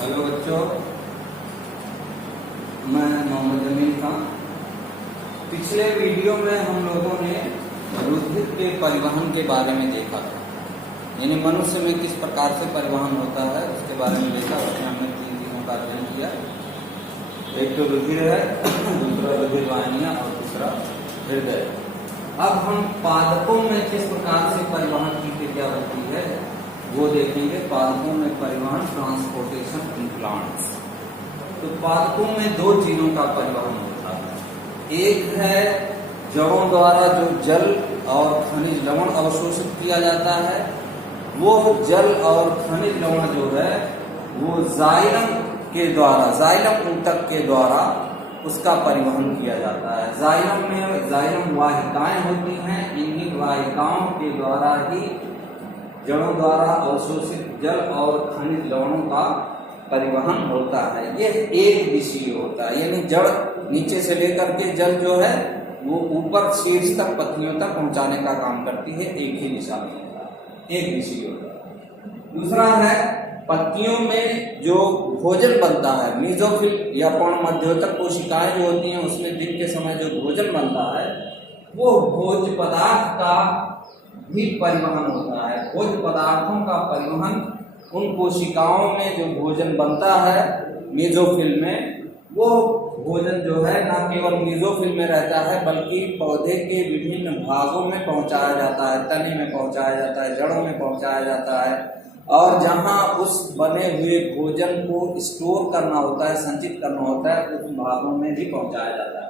Hello बच्चों, मैं मोहम्मद जमील खान। पिछले वीडियो में हम लोगों ने रुधिर के परिवहन के बारे में देखा था, यानी मनुष्य में किस प्रकार से परिवहन होता है उसके बारे में देखा। उसमें हमने 3 चीजों का अध्ययन किया। एक तो रुधिर है, दूसरा रुधिर वाहिनियां और तीसरा हृदय। अब हम पादपों में किस प्रकार से परिवहन की क्रिया होती है वो देखेंगे। पादपों में परिवहन, ट्रांसपोर्टेशन इन प्लांट्स। तो पादपों में 2 चीजों का परिवहन होता है। एक है जड़ों द्वारा जो जल और खनिज लवण अवशोषित किया जाता है, वो जल और खनिज लवण जो है वो जाइलम के द्वारा, जाइलम ऊतक के द्वारा उसका परिवहन किया जाता है। जाइलम में जाइलम वाहिकाएं होती हैं, इन्हीं वाहिकाओं के द्वारा ही जड़ों द्वारा अवशोषित जल और खनिज लवणों का परिवहन होता है। यह एक दिशीय होता है, यानी जड़ नीचे से लेकर के जल जो है वो ऊपर शीर्ष तक पत्तियों तक पहुंचाने का काम करती है। एक ही दिशा में होता है, एक दिशीय होता है। दूसरा है पत्तियों में जो भोजन बनता है, मीजोफिल या पर्णमध्योतक कोशिकाएं जो होती हैं, उसमें दिन के समय जो भोजन बनता है वो भोज्य पदार्थ का भी परिवहन होता है। भोज्य पदार्थों का परिवहन उन कोशिकाओं में जो भोजन बनता है मीजोफिल में, वो भोजन जो है न केवल मीजोफिल में रहता है बल्कि पौधे के विभिन्न भागों में पहुंचाया जाता है, तने में पहुंचाया जाता है, जड़ों में पहुंचाया जाता है, और जहां उस बने हुए भोजन को स्टोर करना होता है, संचित करना होता है, उस भागों में भी पहुंचाया जाता है।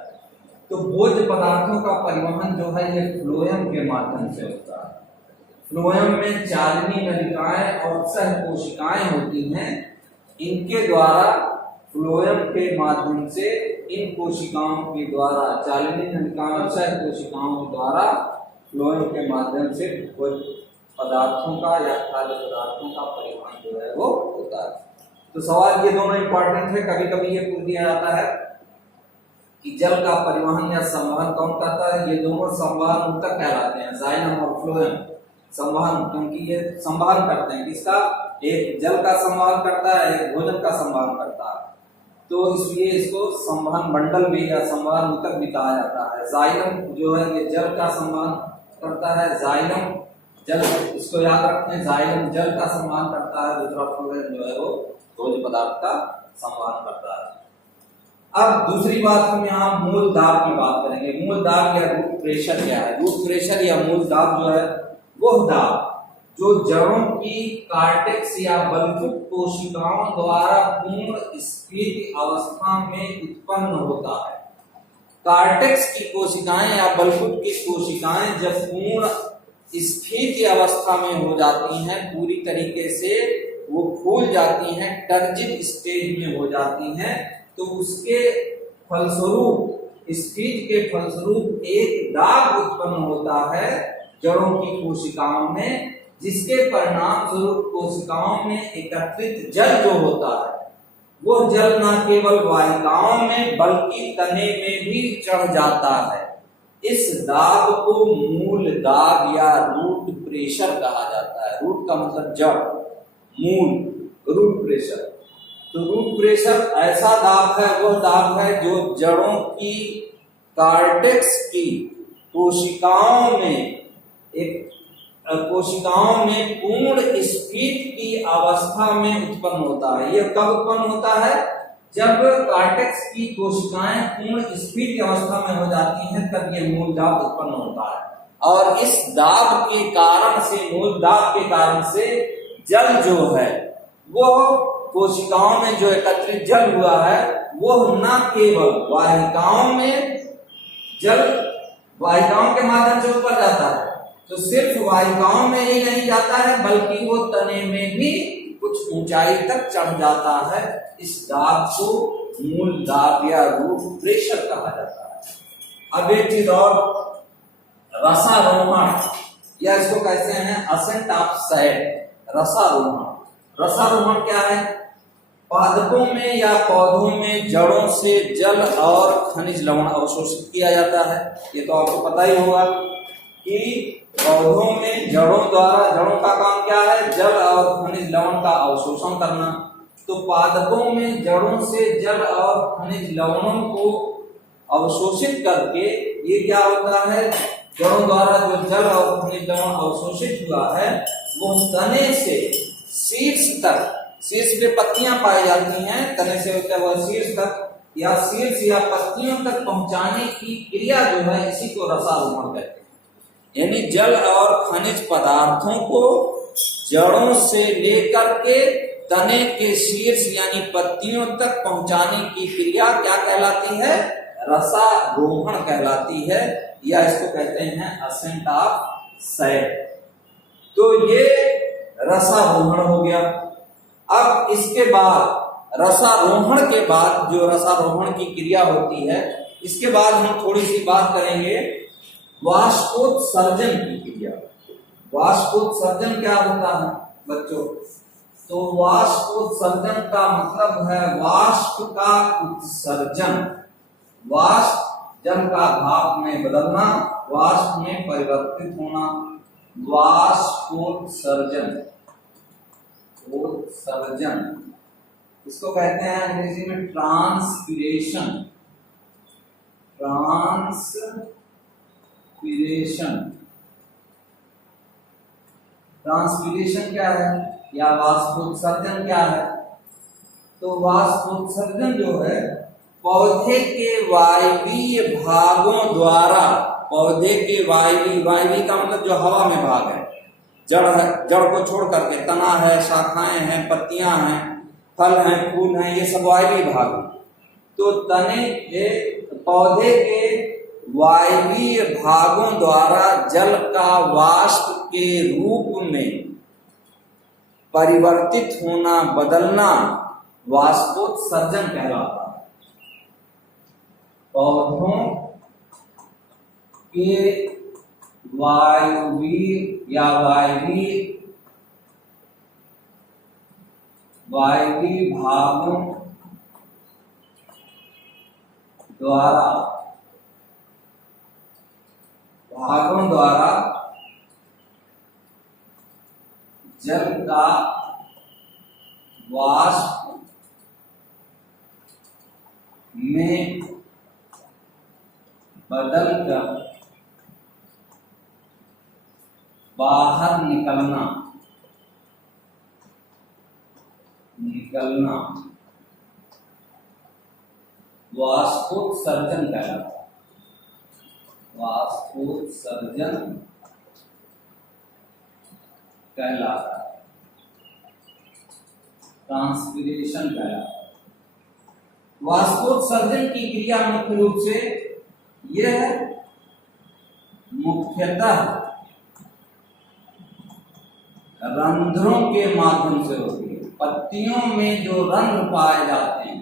तो भोज्य पदार्थों का परिवहन जो है ये फ्लोएम के माध्यम से होता है। फ्लोएम में चालनी नलिकाएं और सह कोशिकाएं होती हैं। इनके द्वारा फ्लोएम के माध्यम से इन कोशिकाओं के द्वारा, चालनी नलिकाओं और सह कोशिकाओं के द्वारा फ्लोएम के माध्यम से पदार्थों का या खाद्य पदार्थों का परिवहन जो है वो होता है। तो सवाल ये दोनों इंपॉर्टेंट है। कभी कभी ये पूछ दिया जाता है कि जल का परिवहन या संवहन कौन करता है। ये दोनों संवहन ऊतक कहलाते हैं, जाइलम और फ्लोएम। संवहन क्योंकि ये संवहन करते हैं, किसका? एक जल का संवहन करता है, एक भोजन का संवहन करता है। तो इसलिए इसको संवहन मंडल भी या संवहन ऊतक भी कहा जाता है। जाइलम जो है ये जल का संवहन करता है, जाइलम जल, इसको याद रखें, जाइलम जल का संवहन करता है, दूसरा फ्लोएम जो है वो भोज्य पदार्थ का संवहन करता है। अब दूसरी बात, हम यहाँ मूल दाब की बात करेंगे। मूल दाब या रूट प्रेशर क्या है? रूट प्रेशर या मूल दाब जो है वो दाब जो जड़ों की कार्टेक्स या बलफुट कोशिकाओं द्वारा पूर्ण स्फीत अवस्था में उत्पन्न होता है। कार्टेक्स की कोशिकाएं या बलफुट की कोशिकाएं जब पूर्ण स्फीत अवस्था में हो जाती हैं, पूरी तरीके से वो फूल जाती हैं, टर्जिड स्टेज में हो जाती हैं, तो उसके फलस्वरूप, स्फीत के फलस्वरूप एक दाब उत्पन्न होता है जड़ों की कोशिकाओं में, जिसके परिणाम स्वरूप कोशिकाओं में एकत्रित जल जो होता है वो जल न केवल वाहिकाओं में बल्कि तने में भी चढ़ जाता है। इस दाब को मूल दाब या रूट प्रेशर कहा जाता है। रूट का मतलब जड़, मूल, रूट प्रेशर। तो रूट प्रेशर ऐसा दाब है, वो दाब है जो जड़ों की कार्टेक्स की कोशिकाओं में, एक कोशिकाओं में पूर्ण स्फीत की अवस्था में उत्पन्न होता है। यह कब उत्पन्न होता है? जब कार्टेक्स की कोशिकाएं पूर्ण स्फीत अवस्था में हो जाती हैं, तब यह मूल दाब उत्पन्न होता है। और इस दाब के कारण से, मूल दाब के कारण से जल जो है वो कोशिकाओं में जो एकत्रित जल हुआ है वो न केवल वाहिकाओं में जल, वाहिकाओं के माध्यम से ऊपर जाता है, तो सिर्फ वाहिकाओं में ही नहीं जाता है बल्कि वो तने में भी कुछ ऊंचाई तक चढ़ जाता है। इस दाब को मूल दाब या रूट प्रेशर कहा जाता है। अब एक चीज और, रसारोहण, या इसको कहते हैं असेंट ऑफ सैड, रसारोहण। रसारोहण क्या है? पादपों में या पौधों में जड़ों से जल और खनिज लवण अवशोषित किया जाता है। ये तो आपको पता ही होगा कि पौधों में जड़ों द्वारा, जड़ों का काम क्या है? जल और खनिज लवण का अवशोषण करना। तो पादपों में जड़ों से जल और खनिज लवणों को अवशोषित करके ये क्या होता है, जड़ों द्वारा जो जल और खनिज लवण अवशोषित हुआ है वो तने से शीर्ष तक, शीर्ष पे पत्तियां पाई जाती हैं, तने से होता है वह शीर्ष तक या शीर्ष या पत्तियों तक पहुंचाने की क्रिया जो है इसी को रसारोहण कहते हैं। यानी जल और खनिज पदार्थों को जड़ों से लेकर के तने के शीर्ष यानी पत्तियों तक पहुंचाने की क्रिया क्या कहलाती है, रसारोहण कहलाती है, या इसको कहते हैं असेंट ऑफ सैड। तो ये रसारोहण हो गया। अब इसके बाद रसारोहण के बाद जो रसारोहण की क्रिया होती है, इसके बाद हम थोड़ी सी बात करेंगे वाष्पोत्सर्जन की क्रिया। वाष्पोत्सर्जन क्या होता है बच्चों? तो वाष्पोत्सर्जन का मतलब है वाष्प का उत्सर्जन, वाष्प जल का भाप में बदलना, वाष्प में परिवर्तित होना, वाष्पोत्सर्जन। उत्सर्जन इसको कहते हैं अंग्रेजी में ट्रांसपीरेशन। ट्रांसपीरेशन क्या है या वाष्पोत्सर्जन क्या है? तो वाष्पोत्सर्जन जो है पौधे के वायवीय भागों द्वारा, पौधे के वायवीय का मतलब जो हवा में भाग है, जड़ है, जड़ को छोड़ करके तना है, शाखाएं हैं, पत्तियां हैं, फल हैं, फूल हैं, ये सब वायवीय भाग है। तो तने के पौधे के वायवीय भागों द्वारा जल का वाष्प के रूप में परिवर्तित होना, बदलना वाष्पोत्सर्जन कहलाता है। पौधों के वायवीय या वायवीय भागों द्वारा जल का वाष्प में बदलकर बाहर निकलना वाष्पोत्सर्जन कहलाता है। वाष्पोत्सर्जन कहलाता है, ट्रांसपीरेशन कहलाता है। वाष्पोत्सर्जन की क्रिया मुख्य रूप से यह मुख्यतः रंध्रों के माध्यम से होती है। पत्तियों में जो रंध्र पाए जाते हैं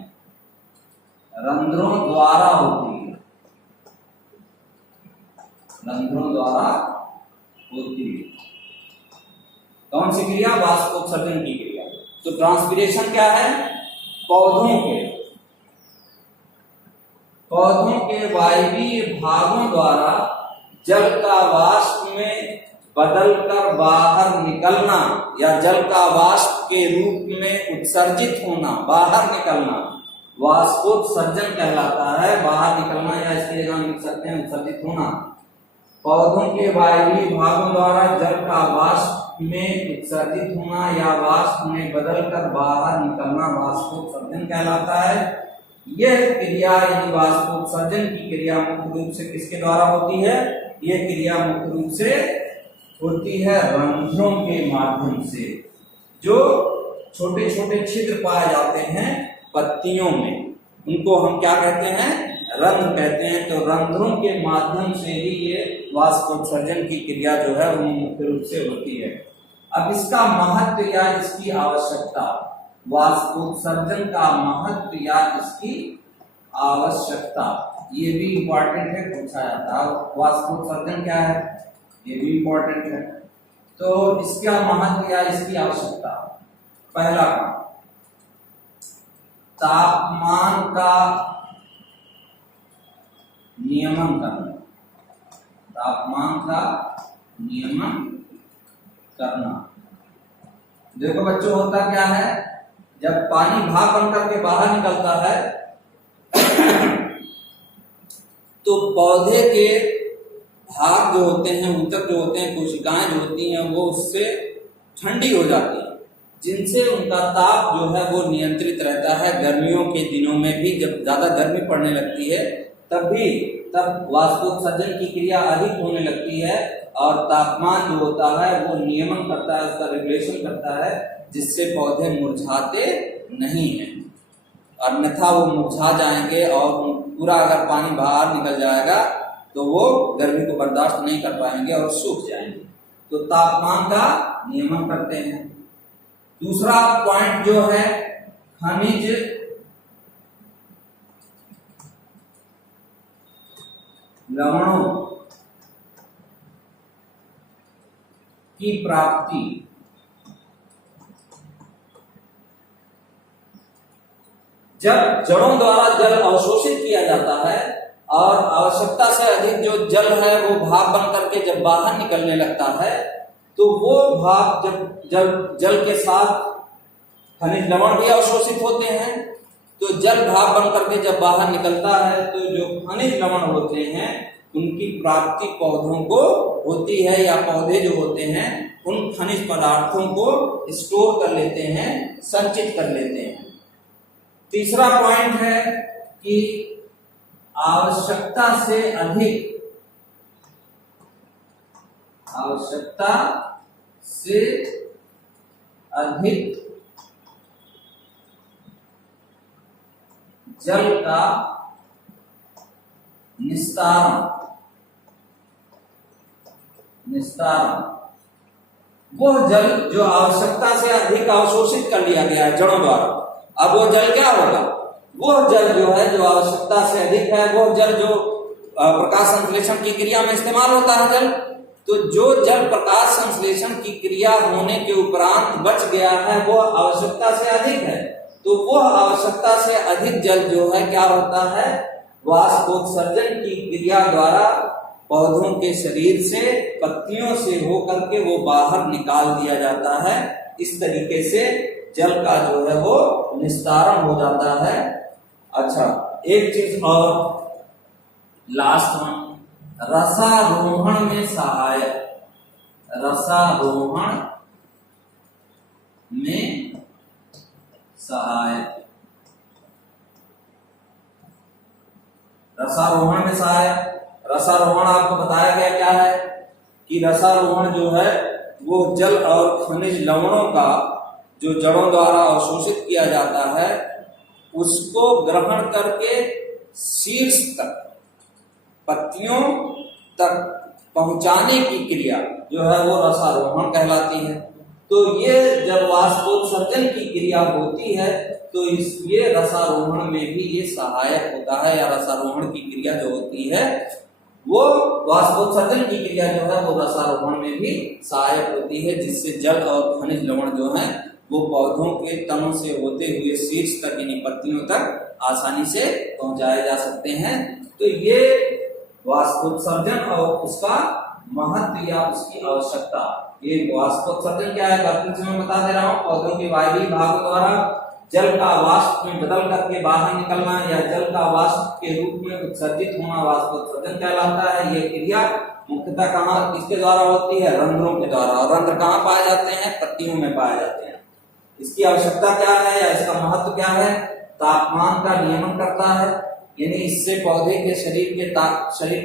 रंध्रों द्वारा होती है, रंध्रों द्वारा होती है। कौन सी क्रिया? वाष्पोत्सर्जन की क्रिया। तो ट्रांसपीरेशन क्या है? पौधों के वायवीय भागों द्वारा जल का वाष्प में बदलकर बाहर निकलना या जल का वाष्प के रूप में उत्सर्जित होना, बाहर निकलना वाष्पोत्सर्जन कहलाता है। बाहर निकलना या इसके जगह लिख सकते हैं उत्सर्जित होना। पौधों के वायवीय भागों द्वारा जल का वाष्प में उत्सर्जित होना या वाष्प में बदलकर बाहर निकलना वाष्पोत्सर्जन कहलाता है। यह क्रिया यानी वाष्पोत्सर्जन की क्रिया मुख्य रूप से किसके द्वारा होती है? यह क्रिया मुख्य रूप से होती है रंध्रों के माध्यम से। जो छोटे छोटे छिद्र पाए जाते हैं पत्तियों में, उनको हम क्या कहते हैं? रंध्र कहते हैं। तो रंध्रों के माध्यम से ही ये वाष्पोत्सर्जन की क्रिया जो है वो मुख्य रूप से होती है। अब इसका महत्व या इसकी आवश्यकता, वाष्पोत्सर्जन का महत्व या इसकी आवश्यकता, ये भी इंपॉर्टेंट है, पूछा जाता है। वाष्पोत्सर्जन क्या है ये भी इंपॉर्टेंट है। तो इसका महत्व या इसकी आवश्यकता, पहला तापमान का नियमन करना, तापमान का नियमन करना। देखो बच्चों, होता क्या है जब पानी भाप बन करके बाहर निकलता है तो पौधे के भाग जो होते हैं, ऊतक जो होते हैं, कोशिकाएं जो होती हैं, वो उससे ठंडी हो जाती हैं, जिनसे उनका ताप जो है वो नियंत्रित रहता है। गर्मियों के दिनों में भी जब ज्यादा गर्मी पड़ने लगती है तब वाष्पोत्सर्जन की क्रिया अधिक होने लगती है और तापमान जो होता है वो नियमन करता है, उसका रेगुलेशन करता है, जिससे पौधे मुरझाते नहीं हैं। अन्यथा वो मुरझा जाएंगे और पूरा अगर पानी बाहर निकल जाएगा तो वो गर्मी को बर्दाश्त नहीं कर पाएंगे और सूख जाएंगे। तो तापमान का नियमन करते हैं। दूसरा पॉइंट जो है खनिज लवणों की प्राप्ति। जब जड़ों द्वारा जल अवशोषित किया जाता है और आवश्यकता से अधिक जो जल है वो भाप बन करके जब बाहर निकलने लगता है, तो वो भाप जब जल के साथ खनिज लवण भी अवशोषित होते हैं, तो जल भाप बन करके जब बाहर निकलता है तो जो खनिज लवण होते हैं उनकी प्राप्ति पौधों को होती है, या पौधे जो होते हैं उन खनिज पदार्थों को स्टोर कर लेते हैं, संचित कर लेते हैं। तीसरा पॉइंट है कि आवश्यकता से अधिक जल का निस्तारण वह जल जो आवश्यकता से अधिक अवशोषित कर लिया गया है जड़ों द्वारा, अब वो जल क्या होगा? वह जल जो है जो आवश्यकता से अधिक है, वो जल जो प्रकाश संश्लेषण की क्रिया में इस्तेमाल होता है जल, तो जो जल प्रकाश संश्लेषण की क्रिया होने के उपरांत बच गया है वो आवश्यकता से अधिक है, तो वह आवश्यकता से अधिक जल जो है क्या होता है? वाष्पोत्सर्जन की क्रिया द्वारा पौधों के शरीर से, पत्तियों से होकर के वो बाहर निकाल दिया जाता है। इस तरीके से जल का जो है वो निस्तारण हो जाता है। अच्छा, एक चीज और लास्ट में, रसारोहण में सहायक, रसारोहण में सहायक, रसारोहण में सहायक। रसारोहण आपको बताया गया क्या है कि रसारोहण जो है वो जल और खनिज लवणों का जो जड़ों द्वारा अवशोषित किया जाता है उसको ग्रहण करके शीर्ष तक, पत्तियों तक पहुंचाने की क्रिया जो है वो रसारोहण कहलाती है। तो ये जब वाष्पोत्सर्जन की क्रिया होती है तो ये रसारोहण में भी ये सहायक होता है, या रसारोहण की क्रिया जो होती है वो वाष्पोत्सर्जन की क्रिया जो है वो रसारोहण में भी सहायक होती है, जिससे जल और खनिज लवण जो है वो पौधों के तनों से होते हुए शीर्ष तक यानी पत्तियों तक आसानी से पहुंचाए जा सकते हैं। तो ये वाष्पोत्सर्जन और उसका महत्व या उसकी आवश्यकता, ये वाष्पोत्सर्जन क्या है मैं बता दे रहा हूँ। पौधों के वायवीय भागों द्वारा जल का वाष्प में बदल करके बाहर निकलना या जल का वाष्प के रूप में उत्सर्जित होना वाष्पोत्सर्जन कहलाता है। ये क्रिया मुख्यतः कहाँ किसके द्वारा होती है? रंध्रों के द्वारा। और रंध्र कहाँ पाए जाते हैं? पत्तियों में पाए जाते हैं। इसकी आवश्यकता क्या है या इसका महत्व क्या है? तापमान का नियमन करता है, यानी इससे पौधे के शरीर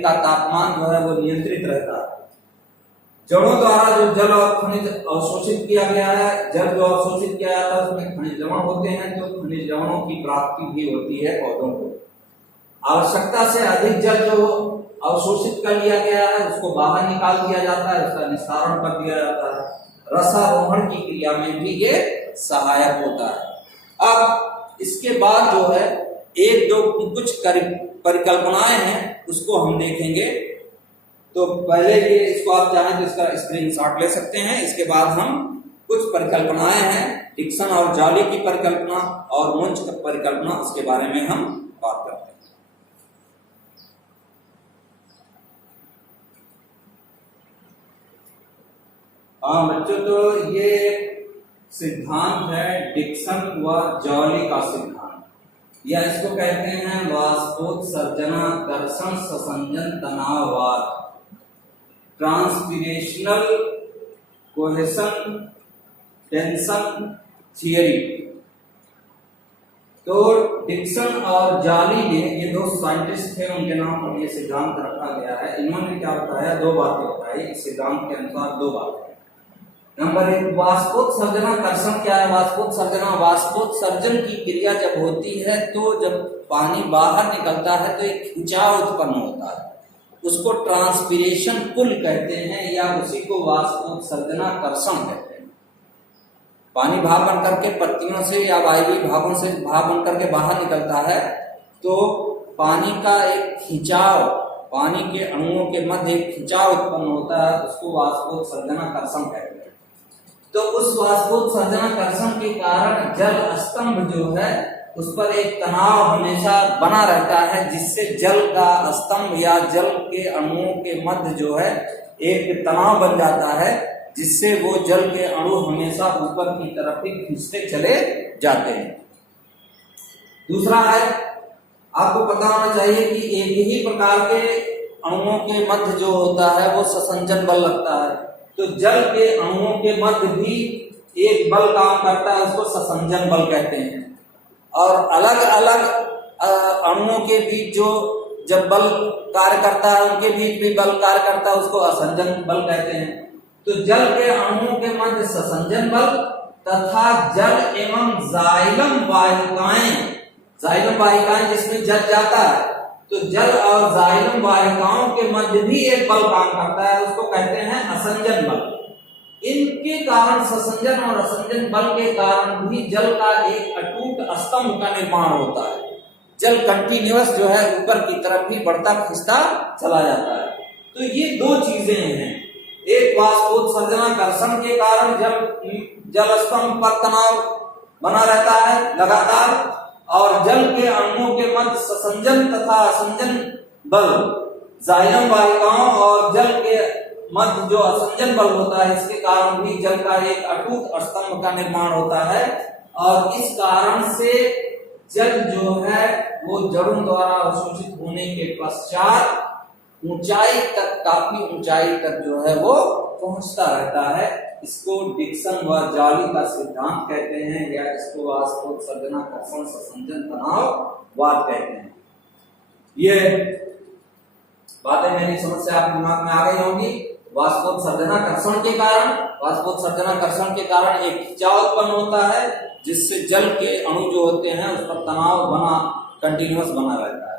का तापमान जो है वो नियंत्रित रहता है। जड़ों द्वारा जो जल और खनिज अवशोषित किया गया है, जल जो अवशोषित किया जाता है उसमें खनिज लवण होते हैं, तो खनिज लवणों की प्राप्ति भी होती है पौधों को। आवश्यकता से अधिक जल जो अवशोषित कर लिया गया है उसको बाहर निकाल दिया जाता है, उसका निस्तारण कर दिया जाता है। रसारोहण की क्रिया में भी ये सहायक होता है। अब इसके बाद जो है एक दो कुछ परिकल्पनाएं हैं उसको हम देखेंगे। तो पहले ये इसको आप चाहें तो इसका स्क्रीनशॉट ले सकते हैं। इसके बाद हम कुछ परिकल्पनाएं हैं, डिक्सन और जॉली की परिकल्पना और मुंच की परिकल्पना, उसके बारे में हम बात करते हैं। हाँ बच्चों, तो ये सिद्धांत है डिक्सन व जॉली का सिद्धांत, या इसको कहते हैं वाष्पोत्सर्जनाकर्षण ससंजन तनाववाद, ट्रांसपीरेशनल कोहेशन टेंशन थियरी। तो डिक्सन और जॉली ने, ये दो साइंटिस्ट थे, उनके नाम पर ये सिद्धांत रखा गया है। इन्होंने क्या बताया, दो बातें बताई इस सिद्धांत के अनुसार, दो बातें। नंबर एक, वाष्पोत्सर्जनाकर्षण क्या है? वाष्पोत्सर्जन की क्रिया जब होती है तो जब पानी बाहर निकलता है तो एक खिंचाव उत्पन्न होता है, उसको ट्रांसपीरेशन पुल कहते हैं, या उसी को वाष्पोत्सर्जनाकर्षण कहते हैं। पानी भाप बन करके पत्तियों से या वायवीय भागों से भाप बन करके बाहर निकलता है तो पानी का एक खिंचाव, पानी के अणुओं के मध्य एक खिंचाव उत्पन्न होता है, उसको वाष्पोत्सर्जनाकर्षण कहते हैं। तो उस वाष्पोत्सर्जनाकर्षण के कारण जल स्तंभ जो है उस पर एक तनाव हमेशा बना रहता है, जिससे जल का स्तंभ या जल के अणुओं के मध्य जो है एक तनाव बन जाता है, जिससे वो जल के अणु हमेशा ऊपर की तरफ ही खींचते चले जाते हैं। दूसरा है, आपको पता होना चाहिए कि एक ही प्रकार के अणुओं के मध्य जो होता है वो ससंजन बल लगता है, तो जल के अणुओं के मध्य भी एक बल काम करता है, उसको ससंजन बल कहते हैं। और अलग अलग अणुओं के बीच जो जब बल कार्य करता है, उनके बीच भी बल कार्य करता है, उसको असंजन बल कहते हैं। तो जल के अणुओं के मध्य ससंजन बल तथा जल एवं जाइलम वाहिकाएं जिसमें जल जाता है, तो जल और जाइलम वाहिकाओं के मध्य भी एक बल काम करता है, उसको कहते हैं असंजन बल। इनके कारण, ससंजन और असंजन बल के कारण भी जल का एक अटूट स्तंभ का निर्माण होता है। जल कंटिन्यूअस जो है ऊपर की तरफ ही बढ़ता खिंचता चला जाता है। तो ये दो चीजें हैं, एक वाष्पोत्सर्जनाकर्षण के कारण जल स्तंभ पर तनाव बना रहता है लगातार, और जल के अणुओं के मध्य ससंजन तथा असंजन बल, जाइलम वाहिकाओं और जल के मध्य जो असंजन बल होता है, इसके कारण भी जल का एक अटूट स्तंभ का निर्माण होता है। और इस कारण से जल जो है वो जड़ों द्वारा अवशोषित होने के पश्चात ऊंचाई तक, काफी ऊंचाई तक जो है वो पहुंचता रहता है। इसको डिक्सन व जॉली का सिद्धांत कहते हैं, या इसको वाष्पोत्सर्जनाकर्षण ससंजन तनाववाद कहते हैं। ये बातें मेरी समझ से आपके दिमाग में आ गई होंगी। वाष्पोत्सर्जनाकर्षण के कारण एक खिंचाव उत्पन्न होता है, जिससे जल के अणु जो होते हैं उस पर तनाव बना कंटिन्यूअस बना रहता है।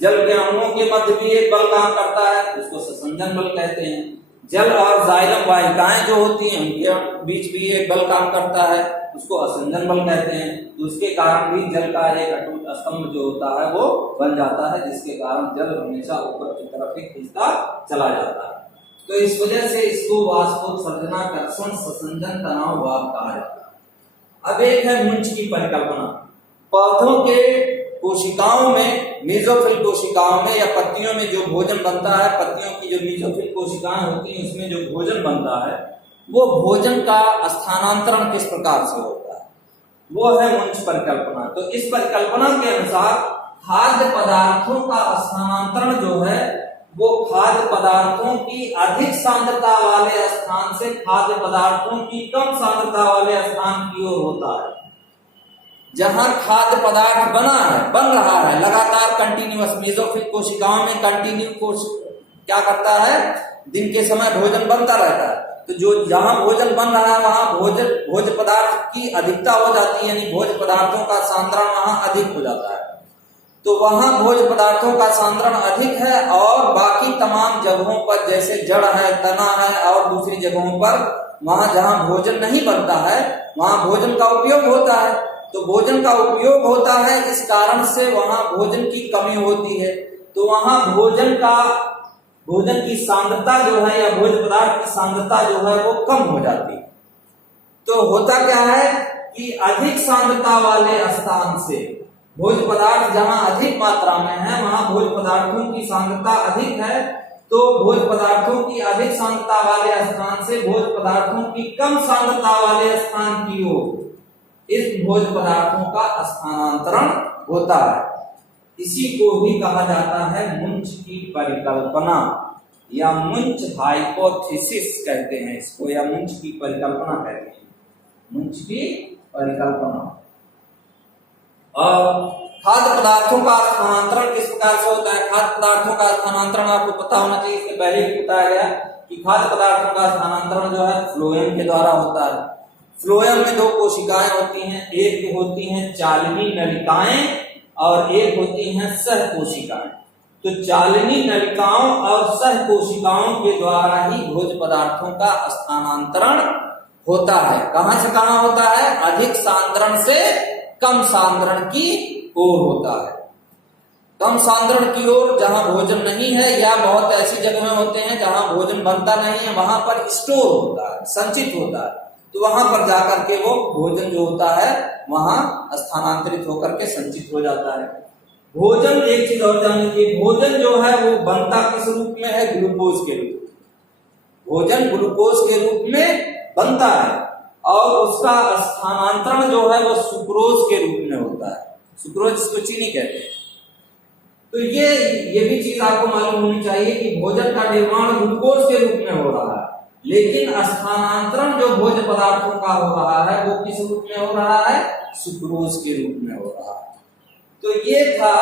जल के अणुओं के मध्य भी एक बल काम करता है, उसको ससंजन बल कहते हैं। जल और जाइलम वाहिकाएं जो होती हैं उनके बीच भी एक बल काम करता है, उसको असंजन बल कहते हैं। तो उसके कारण भी जल का एक अटूट स्तंभ जो होता है वो बन जाता है, जिसके कारण जल हमेशा ऊपर की तरफ ही खींचता चला जाता है। तो इस वजह से इसको वाष्पोत्सर्जनाकर्षण ससंजन तनाववाद कहा जाता है। अब एक है मुंज की परिकल्पना। पौधों के कोशिकाओं में, मेसोफिल कोशिकाओं में या पत्तियों में जो भोजन बनता है, पत्तियों की जो मेसोफिल कोशिकाएं होती हैं उसमें जो भोजन बनता है, वो भोजन का स्थानांतरण किस प्रकार से होता है, वो है मुंज परिकल्पना। तो इस परिकल्पना के अनुसार खाद्य पदार्थों का स्थानांतरण जो है वो खाद्य पदार्थों की अधिक सांद्रता वाले स्थान से खाद्य पदार्थों की कम सांद्रता वाले स्थान की ओर होता है। जहां खाद्य पदार्थ बन रहा है लगातार कंटिन्यूअस, मेसोफिल कोशिकाओं में क्या करता है, दिन के समय भोजन बनता रहता है। तो जो जहां भोजन बन रहा है वहां भोज्य पदार्थ की अधिकता हो जाती है, यानी भोज्य पदार्थों का सांद्रण वहां अधिक हो जाता है। तो वहां भोज्य पदार्थों का सांद्रण अधिक है, और बाकी तमाम जगहों पर जैसे जड़ है, तना है और दूसरी जगहों पर वहां जहां भोजन नहीं बनता है वहां भोजन का उपयोग होता है। तो भोजन का उपयोग होता है, इस कारण से वहां भोजन की कमी होती है। तो वहां भोजन की सांद्रता जो है या भोज्य पदार्थ की सांद्रता जो है वो कम हो जाती है। तो होता क्या है कि अधिक सांद्रता वाले स्थान से भोज्य पदार्थ जहां अधिक मात्रा में है वहां भोज्य पदार्थों की सांद्रता अधिक है, तो भोज्य पदार्थों की अधिक सांद्रता वाले स्थान से भोज्य पदार्थों की कम सांद्रता वाले स्थान की ओर इस भोज्य पदार्थों का स्थानांतरण होता है। इसी को भी कहा जाता है मुंच की परिकल्पना या मुंच हाइपोथेसिस कहते हैं इसको, या मुंच की परिकल्पना कहते हैं, मुंच की परिकल्पना। और खाद्य पदार्थों का स्थानांतरण किस प्रकार से होता है? खाद्य पदार्थों का स्थानांतरण आपको पता होना चाहिए, इसके पहले ही बताया गया कि खाद्य पदार्थों का स्थानांतरण जो है फ्लोएम के द्वारा होता है। फ्लोएम में दो कोशिकाएं होती हैं, एक होती हैं चालनी नलिकाएं और एक होती हैं सह कोशिकाएं। तो चालनी नलिकाओं और सह कोशिकाओं के द्वारा ही भोज्य पदार्थों का स्थानांतरण होता है। कहां से कहां होता है? अधिक सांद्रण से कम सांद्रण की ओर होता है। कम सांद्रण की ओर जहां भोजन नहीं है, या बहुत ऐसी जगह होते हैं जहां भोजन बनता नहीं है, वहां पर स्टोर होता है, संचित होता है, तो वहां पर जाकर के वो भोजन जो होता है वहां स्थानांतरित होकर के संचित हो जाता है। भोजन, एक चीज और जान लीजिए, भोजन जो है वो बनता किस रूप में है? ग्लूकोज के रूप में। भोजन ग्लूकोज के रूप में बनता है और उसका स्थानांतरण जो है वो सुक्रोज के रूप में होता है। सुक्रोज इसको चीनी कहते हैं। तो ये भी चीज आपको मालूम होनी चाहिए कि भोजन का निर्माण ग्लूकोज के रूप में हो रहा है, लेकिन स्थानांतरण जो भोज्य पदार्थों का हो रहा है वो किस रूप में हो रहा है? सुक्रोज के रूप में हो रहा है। तो ये था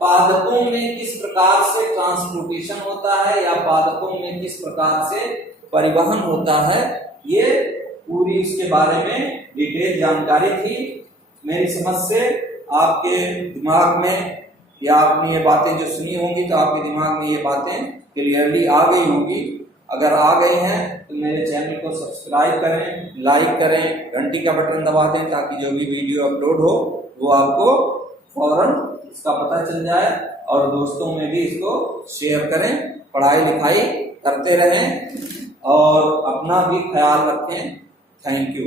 पादपों में किस प्रकार से ट्रांसपोर्टेशन होता है या पादपों में किस प्रकार से परिवहन होता है, ये पूरी इसके बारे में डिटेल जानकारी थी। मेरी समझ से आपके दिमाग में, या आपने ये बातें जो सुनी होंगी तो आपके दिमाग में ये बातें क्लियरली आ गई होंगी। अगर आ गई हैं तो मेरे चैनल को सब्सक्राइब करें, लाइक करें, घंटी का बटन दबा दें ताकि जो भी वीडियो अपलोड हो वो आपको फौरन इसका पता चल जाए, और दोस्तों में भी इसको शेयर करें। पढ़ाई लिखाई करते रहें और अपना भी ख्याल रखें। Thank you.